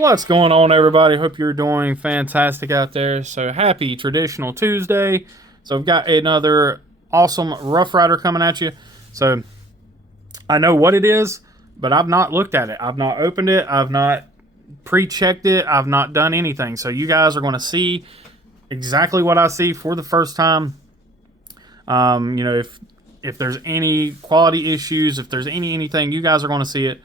What's going on, everybody? Hope you're doing fantastic out there. So happy Traditional Tuesday. So I've got another awesome Rough Ryder coming at you. So I know what it is, but I've not looked at it. I've not opened it. I've not pre-checked it. I've not done anything. So you guys are going to see exactly what I see for the first time. If there's any quality issues, if there's anything, you guys are going to see it.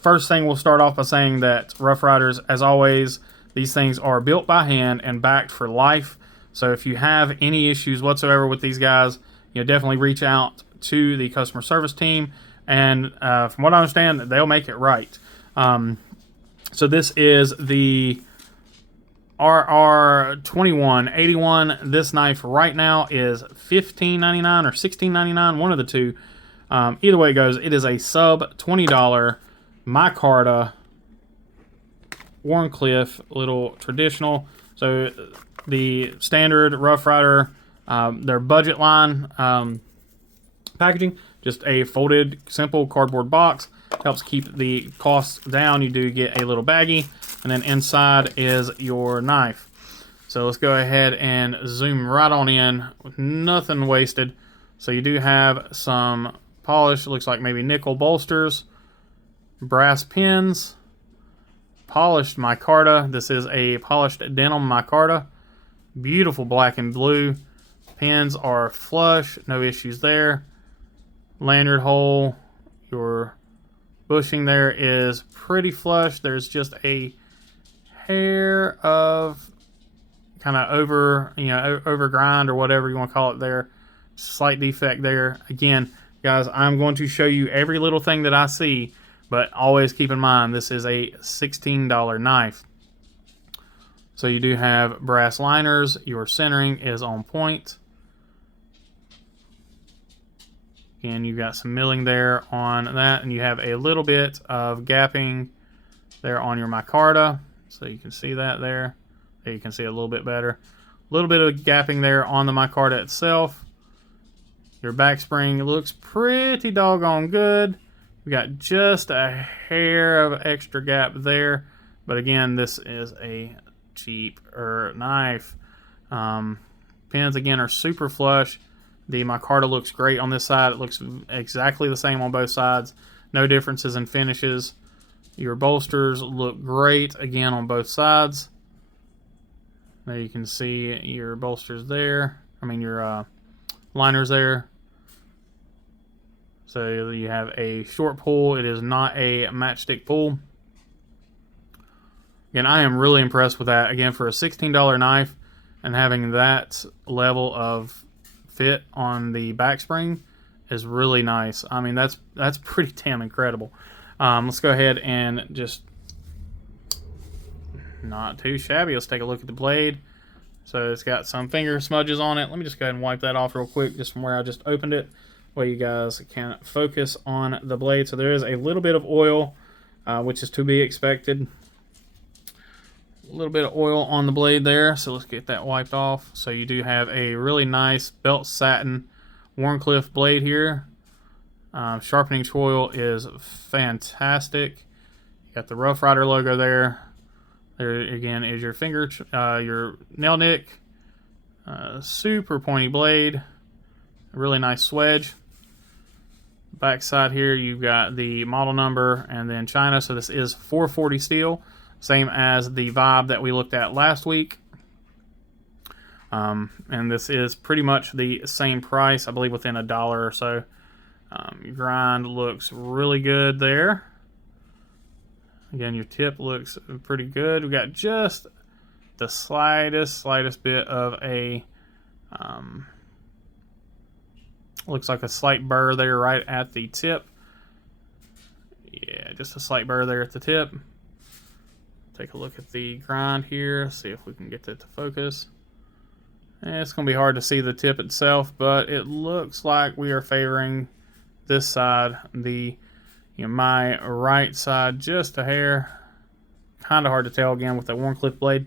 First thing, we'll start off by saying that Rough Riders, as always, these things are built by hand and backed for life. So if you have any issues whatsoever with these guys, definitely reach out to the customer service team. And from what I understand, they'll make it right. So this is the RR2181. This knife right now is $15.99 or $16.99, one of the two. Either way it goes, it is a sub $20 Micarta Warncliffe little traditional. So the standard Rough Ryder, their budget line packaging, just a folded simple cardboard box. Helps keep the costs down. You do get a little baggie, and then inside is your knife. So let's go ahead and zoom right on in with nothing wasted. So you do have some polish, looks like maybe nickel bolsters, brass pins, polished micarta. This is a polished denim micarta. Beautiful black and blue. Pins are flush, no issues there. Lanyard hole, your bushing there is pretty flush. There's just a hair of kind of over grind or whatever you want to call it there. Slight defect there. Again, guys, I'm going to show you every little thing that I see, but always keep in mind this is a $16 knife. So you do have brass liners. Your centering is on point. Again, you've got some milling there on that, and you have a little bit of gapping there on your micarta. So you can see that there. There you can see it a little bit better. A little bit of gapping there on the micarta itself. Your back spring looks pretty doggone good. We got just a hair of extra gap there, but again, this is a cheaper knife. Pins again are super flush. The micarta looks great on this side. It looks exactly the same on both sides. No differences in finishes. Your bolsters look great again on both sides. There you can see your bolsters there. Your liners there. So you have a short pull. It is not a matchstick pull. Again, I am really impressed with that. Again, for a $16 knife and having that level of fit on the back spring is really nice. That's pretty damn incredible. Let's go ahead and just, not too shabby. Let's take a look at the blade. So it's got some finger smudges on it. Let me just go ahead and wipe that off real quick, just from where I just opened it, way you guys can focus on the blade. So there is a little bit of oil, which is to be expected. A little bit of oil on the blade there, so let's get that wiped off. So you do have a really nice belt satin Warncliffe blade here. Sharpening choil is fantastic. You got the Rough Ryder logo there. There again is your finger, your nail nick. Super pointy blade. A really nice swedge. Back side here, you've got the model number and then China. So this is 440 steel, same as the Vibe that we looked at last week. And this is pretty much the same price, I believe within $1 or so. Your grind looks really good there. Again, your tip looks pretty good. We got just the slightest bit of a looks like a slight burr there right at the tip. Yeah, just a slight burr there at the tip. Take a look at the grind here, see if we can get that to focus. It's going to be hard to see the tip itself, but it looks like we are favoring this side, my right side, just a hair. Kind of hard to tell again with that Warncliffe blade,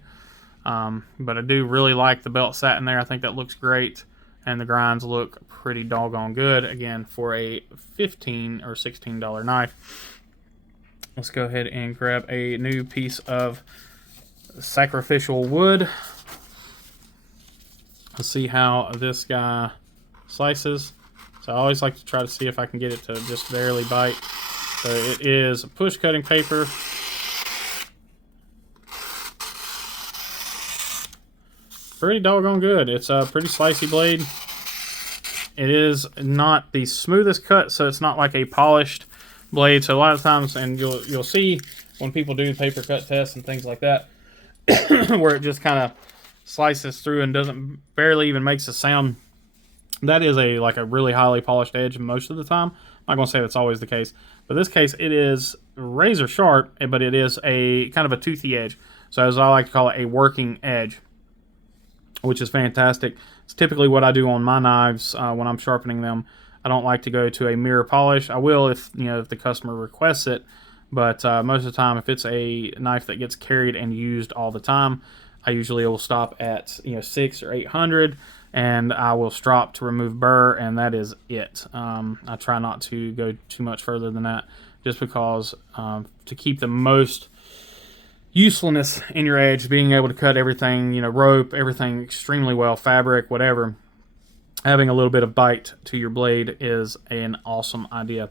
but I do really like the belt satin there. I think that looks great, and the grinds look pretty doggone good again for a $15 or $16 knife. Let's go ahead and grab a new piece of sacrificial wood. Let's see how this guy slices. So I always like to try to see if I can get it to just barely bite. So it is push cutting paper. Pretty doggone good. It's a pretty slicey blade. It is not the smoothest cut, so it's not like a polished blade. So a lot of times, and you'll see when people do paper cut tests and things like that, where it just kind of slices through and doesn't barely even makes a sound. That is like a really highly polished edge most of the time. I'm not gonna say that's always the case, but this case it is razor sharp, but it is a kind of a toothy edge. So as I like to call it, a working edge, which is fantastic. It's typically what I do on my knives when I'm sharpening them. I don't like to go to a mirror polish. I will if the customer requests it, but most of the time, if it's a knife that gets carried and used all the time, I usually will stop at 600 or 800, and I will strop to remove burr, and that is it. I try not to go too much further than that, just because to keep the most usefulness in your edge, being able to cut everything, rope, everything extremely well, fabric, whatever. Having a little bit of bite to your blade is an awesome idea.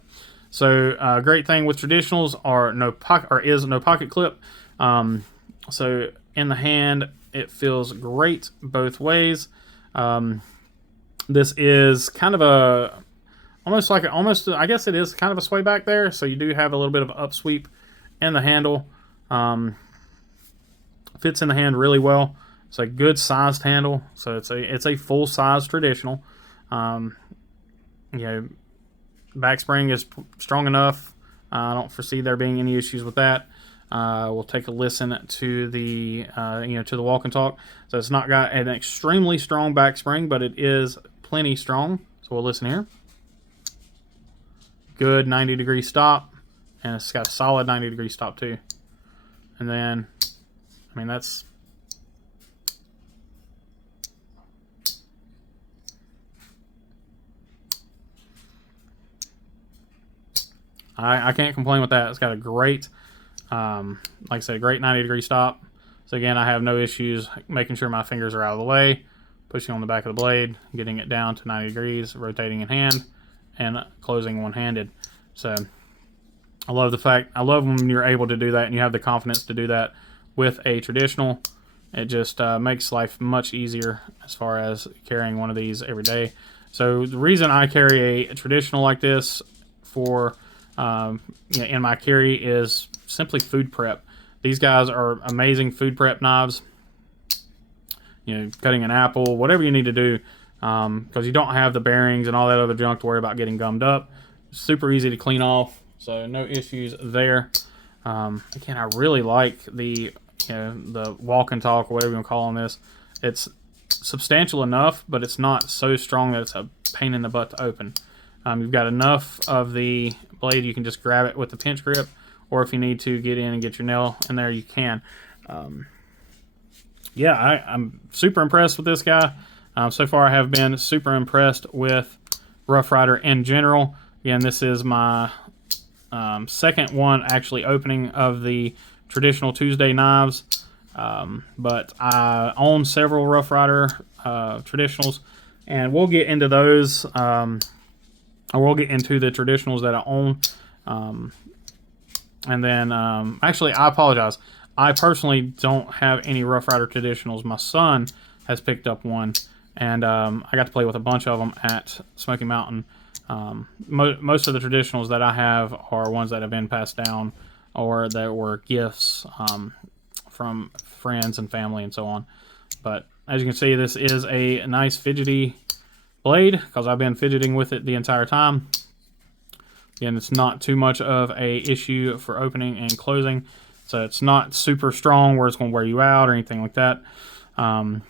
So, great thing with traditionals is no pocket clip. So in the hand, it feels great both ways. This is kind of I guess it is kind of a sway back there. So you do have a little bit of upsweep in the handle. Fits in the hand really well. It's a good sized handle, so it's a full size traditional. Back spring is strong enough. I don't foresee there being any issues with that. We'll take a listen to the to the walk and talk. So it's not got an extremely strong back spring, but it is plenty strong. So we'll listen here. Good 90-degree stop, and it's got a solid 90-degree stop too. And then, that's I can't complain with that. It's got a great, like I said, great 90-degree stop. So again, I have no issues making sure my fingers are out of the way, pushing on the back of the blade, getting it down to 90 degrees, rotating in hand, and closing one-handed. So I love when you're able to do that and you have the confidence to do that with a traditional. It just makes life much easier as far as carrying one of these every day. So the reason I carry a traditional like this for in my carry is simply food prep. These guys are amazing food prep knives. Cutting an apple, whatever you need to do, because you don't have the bearings and all that other junk to worry about getting gummed up. Super easy to clean off, so no issues there. Again, I really like the walk and talk, or whatever you want to call on this. It's substantial enough, but it's not so strong that it's a pain in the butt to open. You've got enough of the blade, you can just grab it with the pinch grip, or if you need to get in and get your nail in there, you can. I'm super impressed with this guy. So far I have been super impressed with Rough Ryder in general. Again, this is my second one actually opening of the traditional Tuesday knives, but I own several Rough Ryder traditionals, and we'll get into those. I will get into the traditionals that I own. And then, actually, I apologize. I personally don't have any Rough Ryder traditionals. My son has picked up one, and I got to play with a bunch of them at Smoky Mountain. Most of the traditionals that I have are ones that have been passed down or that were gifts from friends and family and so on. But as you can see, this is a nice fidgety blade because I've been fidgeting with it the entire time. Again, it's not too much of a issue for opening and closing, so it's not super strong where it's going to wear you out or anything like that. Like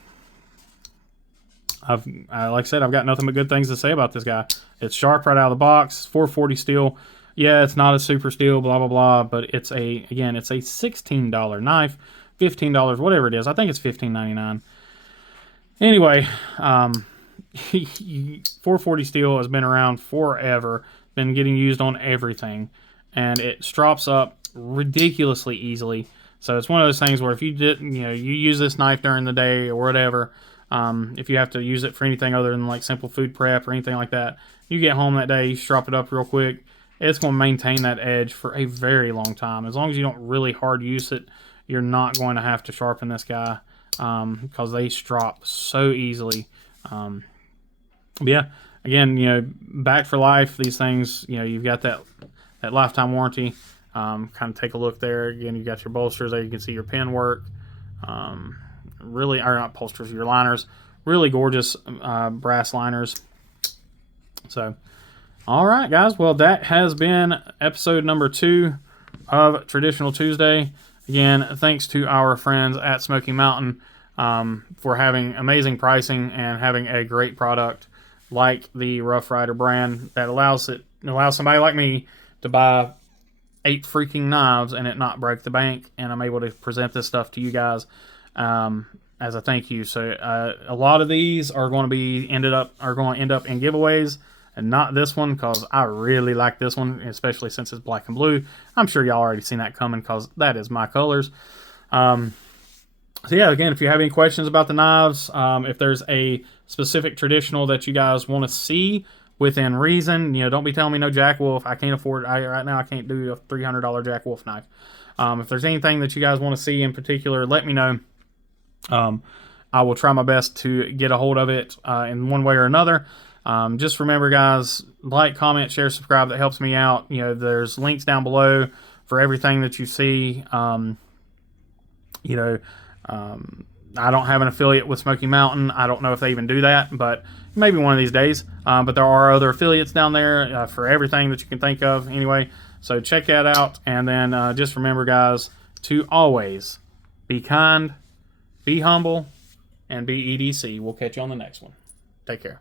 I said, I've got nothing but good things to say about this guy. It's sharp right out of the box. 440 steel. Yeah, it's not a super steel, blah blah blah, but it's a $16 knife, $15, whatever it is. I think it's $15.99. Anyway, 440 steel has been around forever, been getting used on everything, and it strops up ridiculously easily. So it's one of those things where if you did, you know, you use this knife during the day or whatever, if you have to use it for anything other than like simple food prep or anything like that, you get home that day, you strop it up real quick. It's going to maintain that edge for a very long time. As long as you don't really hard use it, you're not going to have to sharpen this guy because they strop so easily. But yeah, again, you know, back for life. These things, you know, you've got that lifetime warranty. Kind of take a look there. Again, you got your bolsters there. You can see your pin work. Really, or not bolsters, your liners. Really gorgeous brass liners. So, all right, guys. Well, that has been episode number 2 of Traditional Tuesday. Again, thanks to our friends at Smoky Mountain for having amazing pricing and having a great product like the Rough Ryder brand that allows somebody like me to buy 8 freaking knives and it not break the bank, and I'm able to present this stuff to you guys as a thank you. So a lot of these are going to end up in giveaways, and not this one because I really like this one, especially since it's black and blue. I'm sure y'all already seen that coming because that is my colors. So yeah, again, if you have any questions about the knives, if there's a specific traditional that you guys want to see within reason, you know, don't be telling me no Jack Wolf. I can't afford it. Right now I can't do a $300 Jack Wolf knife. If there's anything that you guys want to see in particular, let me know. I will try my best to get a hold of it in one way or another. Just remember, guys, like, comment, share, subscribe. That helps me out. You know, there's links down below for everything that you see. You know, I don't have an affiliate with Smoky Mountain. I don't know if they even do that, but maybe one of these days. But there are other affiliates down there for everything that you can think of. Anyway, so check that out. And then just remember, guys, to always be kind, be humble, and be EDC. We'll catch you on the next one. Take care.